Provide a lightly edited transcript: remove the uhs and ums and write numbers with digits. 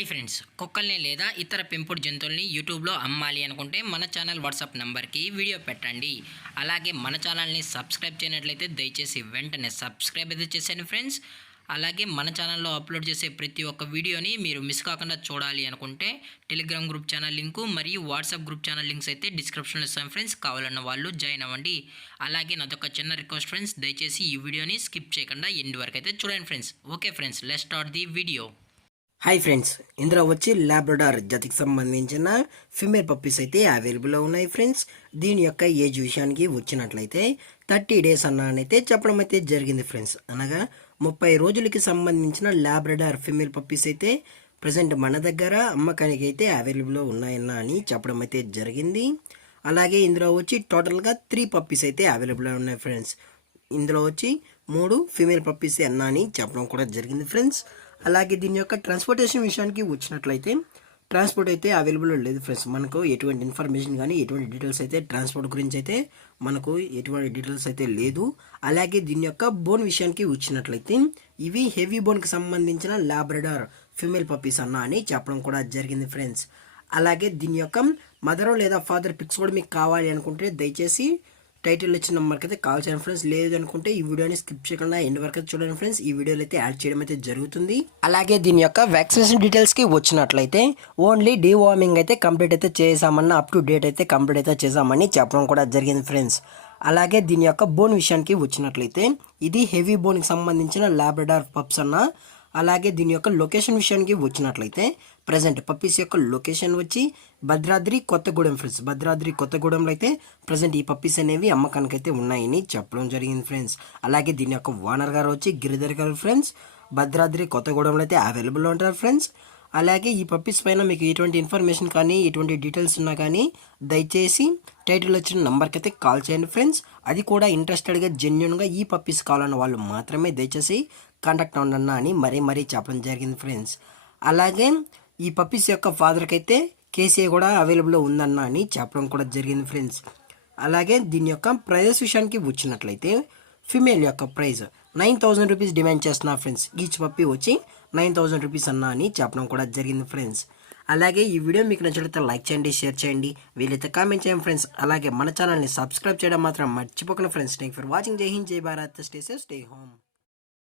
Hi friends, కుక్కల్ని లేదా ఇతర పెంపుడు జంతువుల్ని యూట్యూబ్లో అమ్మాలి అనుకుంటే మన ఛానల్ వాట్సాప్ నెంబర్కి వీడియో పెట్టండి. అలాగే మన ఛానల్ని సబ్స్క్రైబ్ చేయనట్లయితే దయచేసి వెంటనే సబ్స్క్రైబ్ అయితే చేసేయండి ఫ్రెండ్స్. అలాగే మన ఛానల్లో అప్లోడ్ చేసే ప్రతి ఒక్క వీడియోని మీరు మిస్ కాకుండా చూడాలి అనుకుంటే టెలిగ్రామ్ గ్రూప్ ఛానల్ లింకు మరియు వాట్సాప్ గ్రూప్ ఛానల్ లింక్స్ అయితే డిస్క్రిప్షన్లో ఇస్తాను ఫ్రెండ్స్. కావాలన్న వాళ్ళు జాయిన్ అవ్వండి. అలాగే నాదొక చిన్న రిక్వెస్ట్ ఫ్రెండ్స్, దయచేసి ఈ వీడియోని స్కిప్ చేయకుండా ఎండ్ వరకు అయితే చూడండి friends. Okay friends, let's start the video. Hi friends, ఇందులో వచ్చి లాబ్రడార్ జాతికి సంబంధించిన ఫిమేల్ పప్పీస్ అయితే అవైలబుల్లో ఉన్నాయి ఫ్రెండ్స్. దీని యొక్క ఏజ్ విషయానికి వచ్చినట్లయితే 30 days అన్నైతే చెప్పడం అయితే జరిగింది ఫ్రెండ్స్. అనగా 30 రోజులకి సంబంధించిన లాబ్రడార్ ఫిమేల్ పప్పీస్ అయితే ప్రజెంట్ మన దగ్గర అమ్మకానికి అయితే అవైలబుల్లో ఉన్నాయన్న అని చెప్పడం అయితే జరిగింది. అలాగే ఇందులో వచ్చి టోటల్గా 3 పప్పీస్ అయితే అవైలబుల్లో ఉన్నాయి ఫ్రెండ్స్. ఇందులో వచ్చి 3 ఫీమేల్ పప్పీస్ అన్న అని చెప్పడం కూడా జరిగింది ఫ్రెండ్స్. అలాగే దీని యొక్క ట్రాన్స్పోర్టేషన్ విషయానికి వచ్చినట్లయితే ట్రాన్స్పోర్ట్ అయితే అవైలబుల్ లేదు ఫ్రెండ్స్. మనకు ఎటువంటి ఇన్ఫర్మేషన్ కానీ ఎటువంటి డీటెయిల్స్ అయితే ట్రాన్స్పోర్ట్ గురించి అయితే మనకు ఎటువంటి డీటెయిల్స్ అయితే లేదు. అలాగే దీని యొక్క బోన్ విషయానికి వచ్చినట్లయితే ఇవి హెవీ బోన్కి సంబంధించిన లాబ్రడార్ ఫీమేల్ పప్పీస్ అన్న అని చెప్పడం కూడా జరిగింది ఫ్రెండ్స్. అలాగే దీని యొక్క మదర్ లేదా ఫాదర్ పిక్స్ కూడా మీకు కావాలి అనుకుంటే దయచేసి టైటిల్ వచ్చిన నెంబర్కి అయితే కాల్ చేయండి ఫ్రెండ్స్. లేదు అనుకుంటే ఈ వీడియోని స్కిప్ చేయకుండా ఎండ్ వరకు అయితే చూడండి ఫ్రెండ్స్. ఈ వీడియోలో అయితే యాడ్ చేయడం అయితే జరుగుతుంది. అలాగే దీని యొక్క వ్యాక్సినేషన్ డీటెయిల్స్కి వచ్చినట్లయితే ఓన్లీ డీవార్మింగ్ అయితే కంప్లీట్ అయితే చేసామన్న అప్ టు డేట్ అయితే కంప్లీట్ అయితే చేసామని చెప్పడం కూడా జరిగింది ఫ్రెండ్స్. అలాగే దీని యొక్క బోన్ విషయానికి వచ్చినట్లయితే ఇది హెవీ బోన్కి సంబంధించిన లాబ్రడార్ పప్స్ అన్న. అలాగే దీని యొక్క లొకేషన్ విషయానికి వచ్చినట్లయితే ప్రజెంట్ పప్పీస్ యొక్క లొకేషన్ వచ్చి భద్రాద్రి కొత్తగూడెం ఫ్రెండ్స్. భద్రాద్రి కొత్తగూడెంలో అయితే ప్రజెంట్ ఈ పప్పీస్ అనేవి అమ్మకానికి అయితే ఉన్నాయని చెప్పడం జరిగింది ఫ్రెండ్స్. అలాగే దీని యొక్క ఓనర్ గారు వచ్చి గిరిధర్ గారు ఫ్రెండ్స్. భద్రాద్రి కొత్తగూడెంలో అయితే అవైలబుల్లో ఉంటారు ఫ్రెండ్స్. అలాగే ఈ పప్పీస్ పైన మీకు ఎటువంటి ఇన్ఫర్మేషన్ కానీ ఎటువంటి డీటెయిల్స్ ఉన్నా కానీ దయచేసి టైటిల్ వచ్చిన నెంబర్కి అయితే కాల్ చేయండి ఫ్రెండ్స్. అది కూడా ఇంట్రెస్టెడ్గా జెన్యున్గా ఈ పప్పీస్ కావాలన్న వాళ్ళు మాత్రమే దయచేసి కాంటాక్ట్ అవ్వండి అని మరీ చెప్పడం జరిగింది ఫ్రెండ్స్. అలాగే ఈ పప్పీస్ యొక్క ఫాదర్కి అయితే కేసీఐ కూడా అవైలబుల్లో ఉందన్న అని చెప్పడం కూడా జరిగింది ఫ్రెండ్స్. అలాగే దీని యొక్క ప్రైజెస్ విషయానికి వచ్చినట్లయితే ఫిమేల్ యొక్క ప్రైస్ 9,000 రూపీస్ డిమాండ్ చేస్తున్నారు ఫ్రెండ్స్. ఈచ్ పప్పీ వచ్చి 9,000 రూపీస్ అన్న అని చెప్పడం కూడా జరిగింది ఫ్రెండ్స్. అలాగే ఈ వీడియో మీకు నచ్చినట్లయితే లైక్ చేయండి, షేర్ చేయండి, వీలైతే కామెంట్ చేయండి ఫ్రెండ్స్. అలాగే మన ఛానల్ని సబ్స్క్రైబ్ చేయడం మాత్రం మర్చిపోకండి ఫ్రెండ్స్. Thank for watching. జై హింద్, జై Bharat, stay safe, stay home.